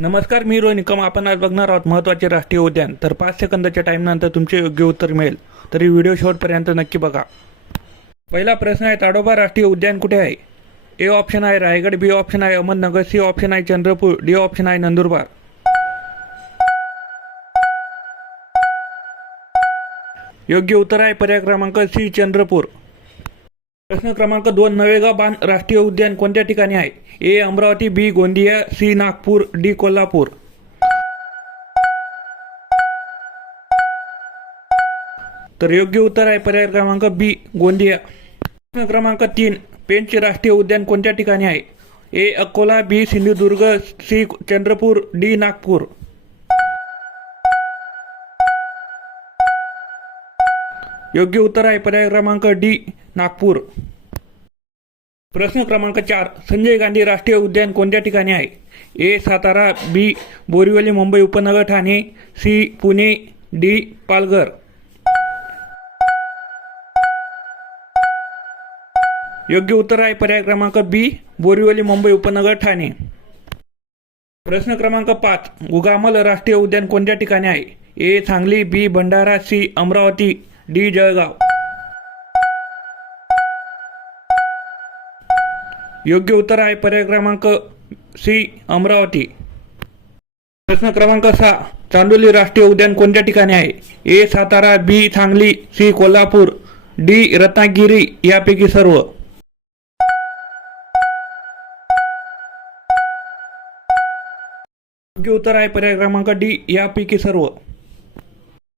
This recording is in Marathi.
नमस्कार, मी रोहित निकम. आपण आज बघणार आहोत महत्त्वाचे राष्ट्रीय उद्यान. तर 5 सेकंदाच्या टाईमनंतर तुमचे योग्य उत्तर मिळेल, तरी व्हिडिओ शेवटपर्यंत नक्की बघा. पहिला प्रश्न आहे, ताडोबा राष्ट्रीय उद्यान कुठे आहे? ए ऑप्शन आहे रायगड, बी ऑप्शन आहे अहमदनगर, सी ऑप्शन आहे चंद्रपूर, डी ऑप्शन आहे नंदुरबार. योग्य उत्तर आहे पर्याय क्रमांक सी चंद्रपूर. प्रश्न क्रमांक 2, नवेगाव बांध राष्ट्रीय उद्यान कोणत्या ठिकाणी आहे? ए अमरावती, बी गोंदिया, सी नागपूर, डी कोल्हापूर. तर योग्य उत्तर आहे पर्याय क्रमांक बी गोंदिया. प्रश्न क्रमांक 3, पेंच राष्ट्रीय उद्यान कोणत्या ठिकाणी आहे? ए अकोला, बी सिंधुदुर्ग, सी चंद्रपूर, डी नागपूर. योग्य उत्तर आहे पर्याय क्रमांक डी नागपूर. प्रश्न क्रमांक 4, संजय गांधी राष्ट्रीय उद्यान कोणत्या ठिकाणी आहे? ए सातारा, बी बोरिवली मुंबई उपनगर ठाणे, सी पुणे, डी पालघर. योग्य उत्तर आहे पर्याय क्रमांक बी बोरिवली मुंबई उपनगर ठाणे. प्रश्न क्रमांक 5, गुगामल राष्ट्रीय उद्यान कोणत्या ठिकाणी आहे? ए सांगली, बी भंडारा, सी अमरावती, डी जळगाव. योग्य उत्तर आहे पर्याय क्रमांक सी अमरावती. प्रश्न क्रमांक 6, चांदोली राष्ट्रीय उद्यान कोणत्या ठिकाणी आहे? ए सातारा, बी सांगली, सी कोल्हापूर, डी रत्नागिरी यापैकी सर्व. योग्य उत्तर आहे पर्याय क्रमांक डी यापैकी सर्व.